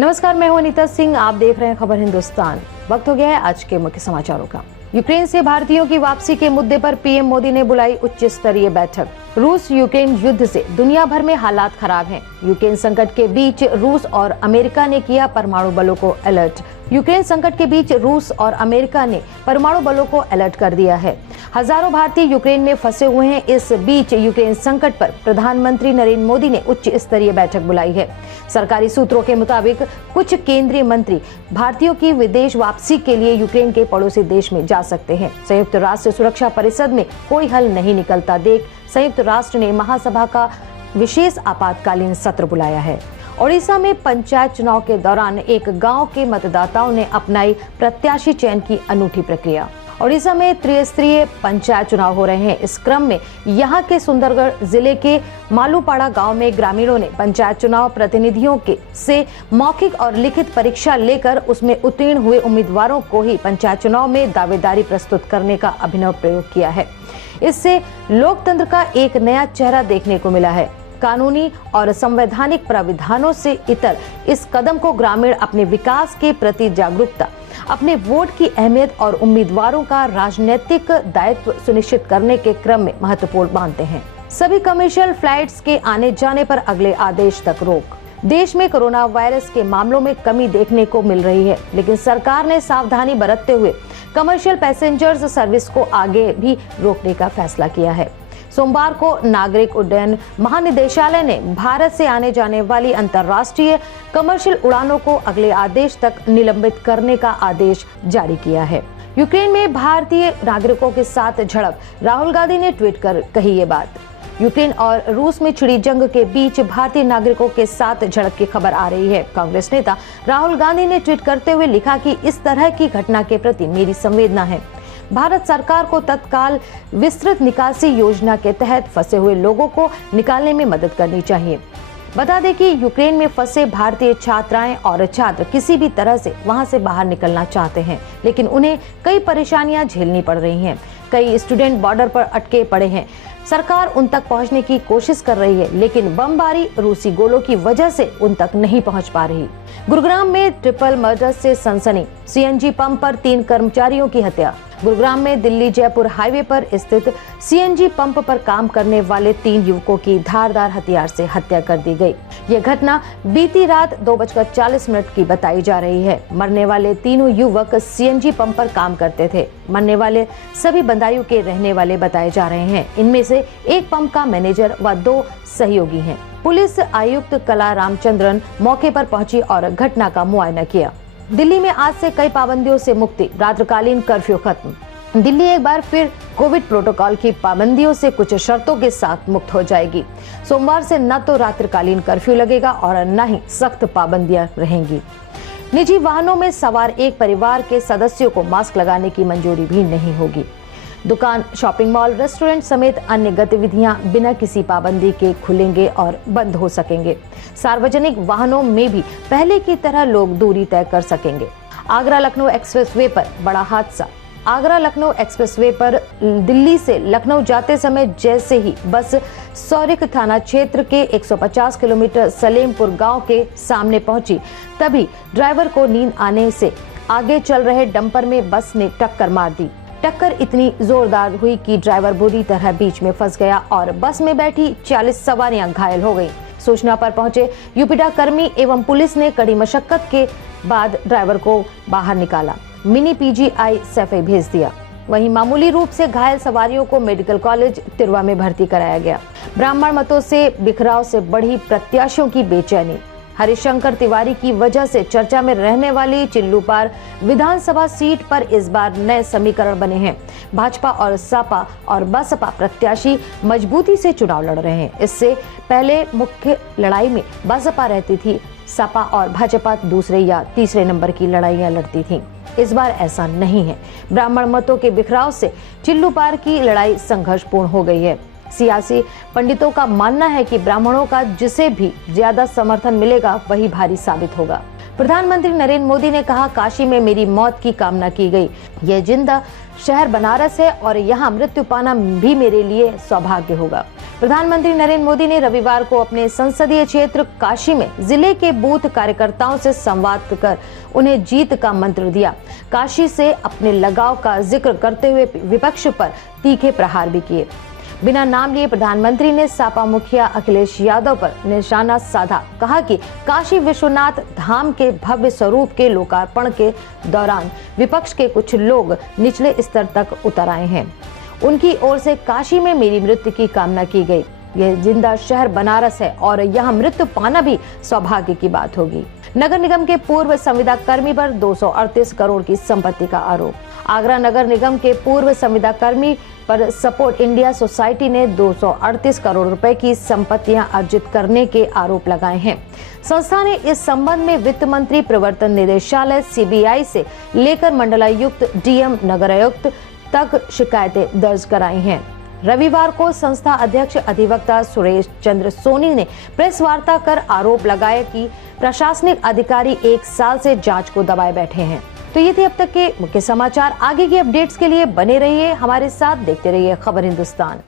नमस्कार, मैं हूं अनीता सिंह। आप देख रहे हैं खबर हिंदुस्तान। वक्त हो गया है आज के मुख्य समाचारों का। यूक्रेन से भारतीयों की वापसी के मुद्दे पर पीएम मोदी ने बुलाई उच्च स्तरीय बैठक। रूस यूक्रेन युद्ध से दुनिया भर में हालात खराब हैं। यूक्रेन संकट के बीच रूस और अमेरिका ने किया परमाणु बलों को अलर्ट। यूक्रेन संकट के बीच रूस और अमेरिका ने परमाणु बलों को अलर्ट कर दिया है। हजारों भारतीय यूक्रेन में फंसे हुए हैं। इस बीच यूक्रेन संकट पर प्रधानमंत्री नरेंद्र मोदी ने उच्च स्तरीय बैठक बुलाई है। सरकारी सूत्रों के मुताबिक कुछ केंद्रीय मंत्री भारतीयों की विदेश वापसी के लिए यूक्रेन के पड़ोसी देश में जा सकते हैं। संयुक्त राष्ट्र सुरक्षा परिषद में कोई हल नहीं निकलता देख संयुक्त राष्ट्र ने महासभा का विशेष आपातकालीन सत्र बुलाया है। ओडिशा में पंचायत चुनाव के दौरान एक गांव के मतदाताओं ने अपनाई प्रत्याशी चयन की अनूठी प्रक्रिया। ओडिशा में त्रिस्तरीय पंचायत चुनाव हो रहे हैं। इस क्रम में यहां के सुंदरगढ़ जिले के मालूपाड़ा गांव में ग्रामीणों ने पंचायत चुनाव प्रतिनिधियों से मौखिक और लिखित परीक्षा लेकर उसमें उत्तीर्ण हुए उम्मीदवारों को ही पंचायत चुनाव में दावेदारी प्रस्तुत करने का अभिनव प्रयोग किया है। इससे लोकतंत्र का एक नया चेहरा देखने को मिला है। कानूनी और संवैधानिक प्राविधानों से इतर इस कदम को ग्रामीण अपने विकास के प्रति जागरूकता, अपने वोट की अहमियत और उम्मीदवारों का राजनीतिक दायित्व सुनिश्चित करने के क्रम में महत्वपूर्ण मानते हैं। सभी कमर्शियल फ्लाइट्स के आने जाने पर अगले आदेश तक रोक। देश में कोरोना वायरस के मामलों में कमी देखने को मिल रही है, लेकिन सरकार ने सावधानी बरतते हुए कमर्शियल पैसेंजर्स सर्विस को आगे भी रोकने का फैसला किया है। सोमवार को नागरिक उड्डयन महानिदेशालय ने भारत से आने जाने वाली अंतर्राष्ट्रीय कमर्शियल उड़ानों को अगले आदेश तक निलंबित करने का आदेश जारी किया है। यूक्रेन में भारतीय नागरिकों के साथ झड़प, राहुल गांधी ने ट्वीट कर कही ये बात। यूक्रेन और रूस में छिड़ी जंग के बीच भारतीय नागरिकों के साथ झड़प की खबर आ रही है। कांग्रेस नेता राहुल गांधी ने ट्वीट करते हुए लिखा कि इस तरह की घटना के प्रति मेरी संवेदना है। भारत सरकार को तत्काल विस्तृत निकासी योजना के तहत फंसे हुए लोगों को निकालने में मदद करनी चाहिए। बता दें कि यूक्रेन में फंसे भारतीय छात्राएं और छात्र किसी भी तरह से वहां से बाहर निकलना चाहते हैं, लेकिन उन्हें कई परेशानियां झेलनी पड़ रही हैं। कई स्टूडेंट बॉर्डर पर अटके पड़े हैं। सरकार उन तक पहुंचने की कोशिश कर रही है, लेकिन बमबारी रूसी गोलों की वजह से उन तक नहीं पहुंच पा रही। गुरुग्राम में ट्रिपल मर्डर से सनसनी, सीएनजी पंप पर 3 कर्मचारियों की हत्या। गुरुग्राम में दिल्ली जयपुर हाईवे पर स्थित सीएनजी पंप पर काम करने वाले 3 युवकों की धारदार हथियार से हत्या कर दी गई। यह घटना बीती रात 2:40 की बताई जा रही है। मरने वाले तीनों युवक सीएनजी पंप पर काम करते थे। मरने वाले सभी बदायूं के रहने वाले बताए जा रहे हैं। इनमें से एक पंप का मैनेजर व 2 सहयोगी हैं। पुलिस आयुक्त कला रामचंद्रन मौके पर पहुंची और घटना का मुआयना किया। दिल्ली में आज से कई पाबंदियों से मुक्ति, रात्रिकालीन कर्फ्यू खत्म। दिल्ली एक बार फिर कोविड प्रोटोकॉल की पाबंदियों से कुछ शर्तों के साथ मुक्त हो जाएगी। सोमवार से न तो रात्रिकालीन कर्फ्यू लगेगा और न ही सख्त पाबंदियां रहेंगी। निजी वाहनों में सवार एक परिवार के सदस्यों को मास्क लगाने की मंजूरी भी नहीं होगी। दुकान, शॉपिंग मॉल, रेस्टोरेंट समेत अन्य गतिविधियां बिना किसी पाबंदी के खुलेंगे और बंद हो सकेंगे। सार्वजनिक वाहनों में भी पहले की तरह लोग दूरी तय कर सकेंगे। आगरा लखनऊ एक्सप्रेसवे पर बड़ा हादसा। आगरा लखनऊ एक्सप्रेसवे पर दिल्ली से लखनऊ जाते समय जैसे ही बस सौरिक थाना क्षेत्र के 150 किलोमीटर सलेमपुर गांव के सामने पहुंची, तभी ड्राइवर को नींद आने से आगे चल रहे डंपर में बस ने टक्कर मार दी। टक्कर इतनी जोरदार हुई कि ड्राइवर बुरी तरह बीच में फंस गया और बस में बैठी 40 सवारियां घायल हो गईं। सूचना पर पहुंचे यूपीडा कर्मी एवं पुलिस ने कड़ी मशक्कत के बाद ड्राइवर को बाहर निकाला, मिनी पीजीआई सैफई भेज दिया। वहीं मामूली रूप से घायल सवारियों को मेडिकल कॉलेज तिरवा में भर्ती कराया गया। ब्राह्मण मतों से बिखराव से बढ़ी प्रत्याशियों की बेचैनी। हरिशंकर तिवारी की वजह से चर्चा में रहने वाली चिल्लूपार विधानसभा सीट पर इस बार नए समीकरण बने हैं। भाजपा और सपा और बसपा प्रत्याशी मजबूती से चुनाव लड़ रहे हैं। इससे पहले मुख्य लड़ाई में बसपा रहती थी, सपा और भाजपा दूसरे या तीसरे नंबर की लड़ाइयां लड़ती थीं। इस बार ऐसा नहीं है। ब्राह्मण मतों के बिखराव से चिल्लूपार की लड़ाई संघर्षपूर्ण हो गई है। सियासी पंडितों का मानना है कि ब्राह्मणों का जिसे भी ज्यादा समर्थन मिलेगा वही भारी साबित होगा। प्रधानमंत्री नरेंद्र मोदी ने कहा, काशी में मेरी मौत की कामना की गई। यह जिंदा शहर बनारस है और यहाँ मृत्यु पाना भी मेरे लिए सौभाग्य होगा। प्रधानमंत्री नरेंद्र मोदी ने रविवार को अपने संसदीय क्षेत्र काशी में जिले के बूथ कार्यकर्ताओं से संवाद कर उन्हें जीत का मंत्र दिया। काशी से अपने लगाव का जिक्र करते हुए विपक्ष पर तीखे प्रहार भी किए। बिना नाम लिए प्रधानमंत्री ने सपा मुखिया अखिलेश यादव पर निशाना साधा। कहा कि काशी विश्वनाथ धाम के भव्य स्वरूप के लोकार्पण के दौरान विपक्ष के कुछ लोग निचले स्तर तक उतर आए हैं। उनकी ओर से काशी में मेरी मृत्यु की कामना की गई। यह जिंदा शहर बनारस है और यहाँ मृत्यु पाना भी सौभाग्य की बात होगी। नगर निगम के पूर्व संविदा कर्मी पर 238 करोड़ की संपत्ति का आरोप। आगरा नगर निगम के पूर्व संविदा कर्मी पर सपोर्ट इंडिया सोसाइटी ने 238 करोड़ रुपए की संपत्तियां अर्जित करने के आरोप लगाए हैं। संस्था ने इस संबंध में वित्त मंत्री, प्रवर्तन निदेशालय, सीबीआई से लेकर मंडलायुक्त, डीएम, नगर आयुक्त तक शिकायतें दर्ज कराई हैं। रविवार को संस्था अध्यक्ष अधिवक्ता सुरेश चंद्र सोनी ने प्रेस वार्ता कर आरोप लगाया कि प्रशासनिक अधिकारी 1 साल से जांच को दबाए बैठे हैं। तो ये थे अब तक के मुख्य समाचार। आगे की अपडेट्स के लिए बने रहिए हमारे साथ, देखते रहिए खबर हिंदुस्तान।